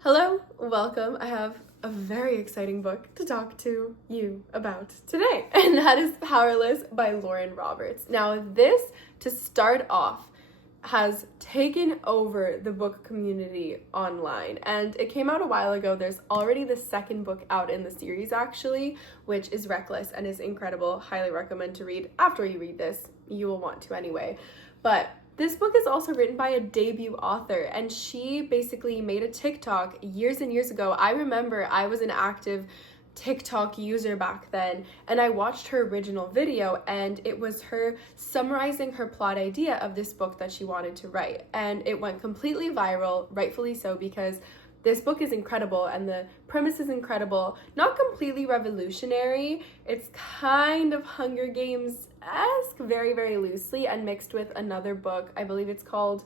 Hello, welcome. I have a very exciting book to talk to you about today, and that is Powerless by Lauren Roberts. Now, this, to start off, has taken over the book community online, and it came out a while ago. There's already the second book out in the series, actually, which is Reckless and is incredible. Highly recommend to read. After you read this, you will want to anyway. But this book is also written by a debut author, and she basically made a TikTok years and years ago. I remember I was an active TikTok user back then, and I watched her original video, and it was her summarizing her plot idea of this book that she wanted to write. And it went completely viral, rightfully so, because this book is incredible and the premise is incredible. Not completely revolutionary. It's kind of Hunger Games-esque, very, very loosely, and mixed with another book. I believe it's called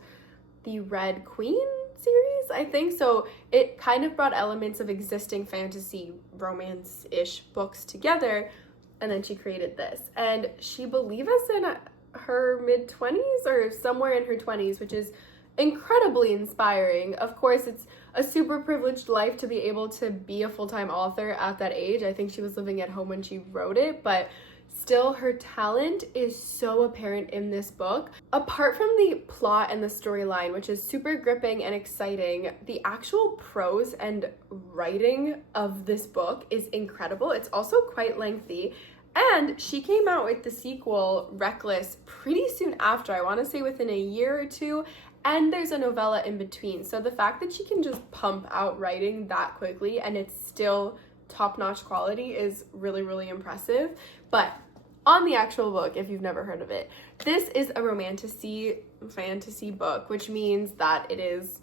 The Red Queen series, I think. So it kind of brought elements of existing fantasy romance-ish books together, and then she created this. And she believe is in her mid-20s or somewhere in her 20s, which is incredibly inspiring. Of course, it's a super privileged life to be able to be a full-time author at that age. I think she was living at home when she wrote it, but still her talent is so apparent in this book. Apart from the plot and the storyline, which is super gripping and exciting, the actual prose and writing of this book is incredible. It's also quite lengthy. And she came out with the sequel, Reckless, pretty soon after, I want to say within a year or two, and there's a novella in between. So the fact that she can just pump out writing that quickly and it's still top-notch quality is really, really impressive. But on the actual book, if you've never heard of it, this is a romantasy fantasy book, which means that it is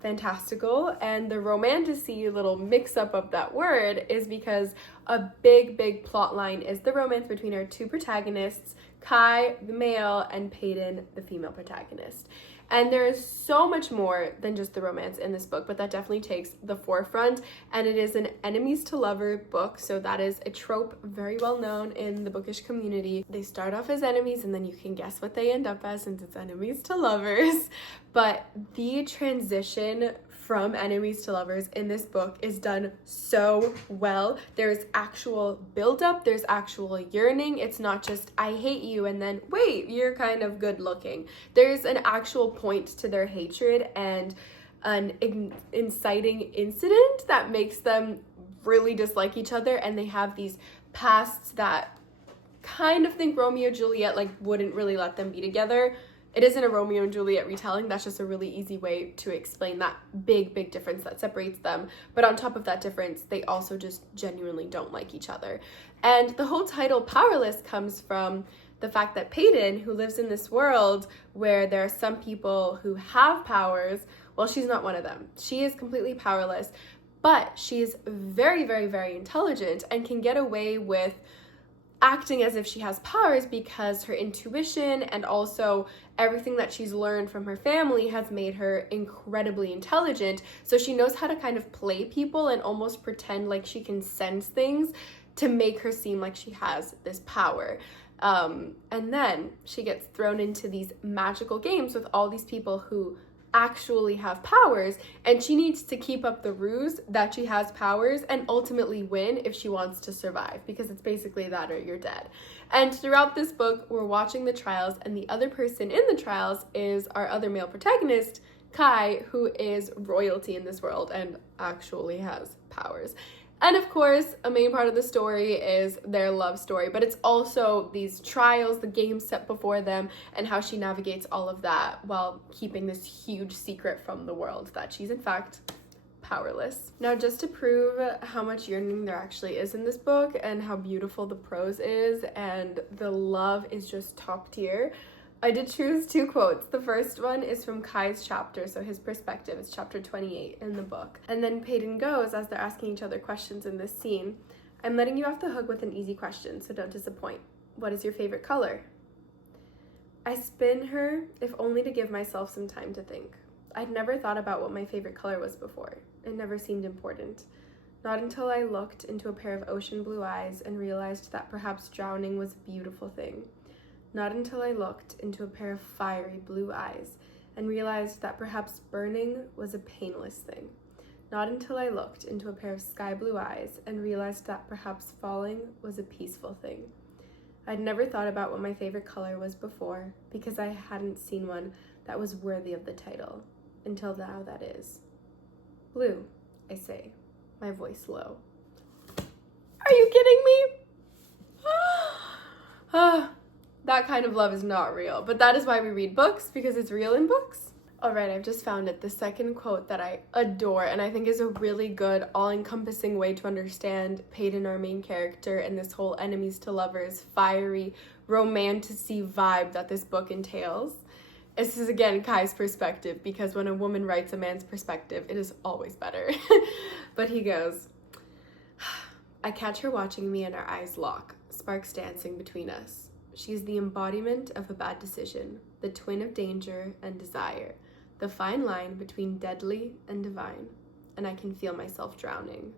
fantastical, and the romantasy little mix-up of that word is because a big plot line is the romance between our two protagonists, Kai, the male, and Peyton, the female protagonist. And there is so much more than just the romance in this book, but that definitely takes the forefront. And it is an enemies to lover book, so that is a trope very well known in the bookish community. They start off as enemies, and then you can guess what they end up as since it's enemies to lovers. But the transition from enemies to lovers in this book is done so well. There's actual buildup, there's actual yearning. It's not just, I hate you, and then, wait, you're kind of good looking. There's an actual point to their hatred and an inciting incident that makes them really dislike each other, and they have these pasts that kind of think Romeo and Juliet wouldn't really let them be together. It isn't a Romeo and Juliet retelling. That's just a really easy way to explain that big difference that separates them. But on top of that difference, they also just genuinely don't like each other. And the whole title Powerless comes from the fact that Peyton, who lives in this world where there are some people who have powers, well, she's not one of them. She is completely powerless, but she's very intelligent and can get away with acting as if she has powers because her intuition and also everything that she's learned from her family has made her incredibly intelligent. So she knows how to kind of play people and almost pretend like she can sense things to make her seem like she has this power. And then she gets thrown into these magical games with all these people who actually have powers, and she needs to keep up the ruse that she has powers and ultimately win if she wants to survive, because it's basically that or you're dead. And throughout this book, we're watching the trials, and the other person in the trials is our other male protagonist, Kai, who is royalty in this world and actually has powers. And of course, a main part of the story is their love story, but it's also these trials, the games set before them, and how she navigates all of that while keeping this huge secret from the world that she's in fact powerless. Now, just to prove how much yearning there actually is in this book and how beautiful the prose is and the love is just top tier, I did choose two quotes. The first one is from Kai's chapter, so his perspective is chapter 28 in the book. And then Peyton goes, as they're asking each other questions in this scene, I'm letting you off the hook with an easy question, so don't disappoint. What is your favorite color? I spin her, if only to give myself some time to think. I'd never thought about what my favorite color was before. It never seemed important. Not until I looked into a pair of ocean blue eyes and realized that perhaps drowning was a beautiful thing. Not until I looked into a pair of fiery blue eyes and realized that perhaps burning was a painless thing. Not until I looked into a pair of sky blue eyes and realized that perhaps falling was a peaceful thing. I'd never thought about what my favorite color was before, because I hadn't seen one that was worthy of the title. Until now, that is. Blue, I say, my voice low. Are you kidding me? That kind of love is not real, but that is why we read books, because it's real in books. All right, I've just found it, the second quote that I adore and I think is a really good, all-encompassing way to understand Peyton, our main character, and this whole enemies to lovers, fiery, romantasy vibe that this book entails. This is, again, Kai's perspective, because when a woman writes a man's perspective, it is always better. But he goes, I catch her watching me and our eyes lock, sparks dancing between us. She is the embodiment of a bad decision, the twin of danger and desire, the fine line between deadly and divine, and I can feel myself drowning.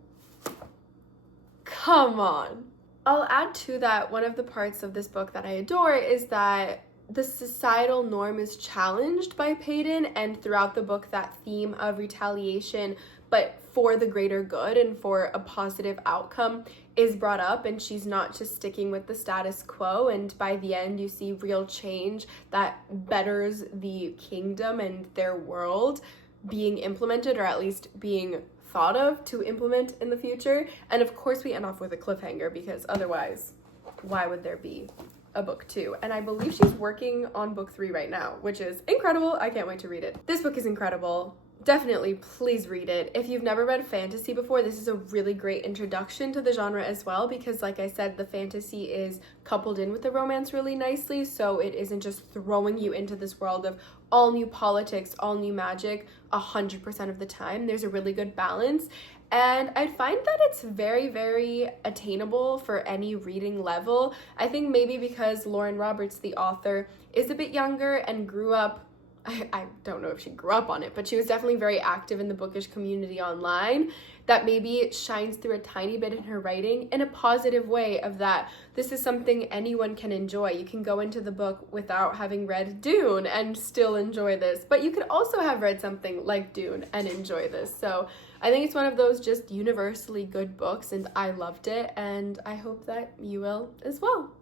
Come on. I'll add to that, one of the parts of this book that I adore is that the societal norm is challenged by Peyton, and throughout the book that theme of retaliation, but for the greater good and for a positive outcome, is brought up, and she's not just sticking with the status quo, and by the end you see real change that betters the kingdom and their world being implemented, or at least being thought of to implement in the future. And of course we end off with a cliffhanger, because otherwise why would there be a book 2? And I believe she's working on book 3 right now, which is incredible. I can't wait to read it. This book is incredible. Definitely, please read it. If you've never read fantasy before, this is a really great introduction to the genre as well, because like I said, the fantasy is coupled in with the romance really nicely, so it isn't just throwing you into this world of all new politics, all new magic 100% of the time. There's a really good balance, and I find that it's very, very attainable for any reading level. I think maybe because Lauren Roberts, the author, is a bit younger and grew up, I don't know if she grew up on it, but she was definitely very active in the bookish community online, that maybe it shines through a tiny bit in her writing in a positive way of that this is something anyone can enjoy. You can go into the book without having read Dune and still enjoy this, but you could also have read something like Dune and enjoy this. So I think it's one of those just universally good books, and I loved it, and I hope that you will as well.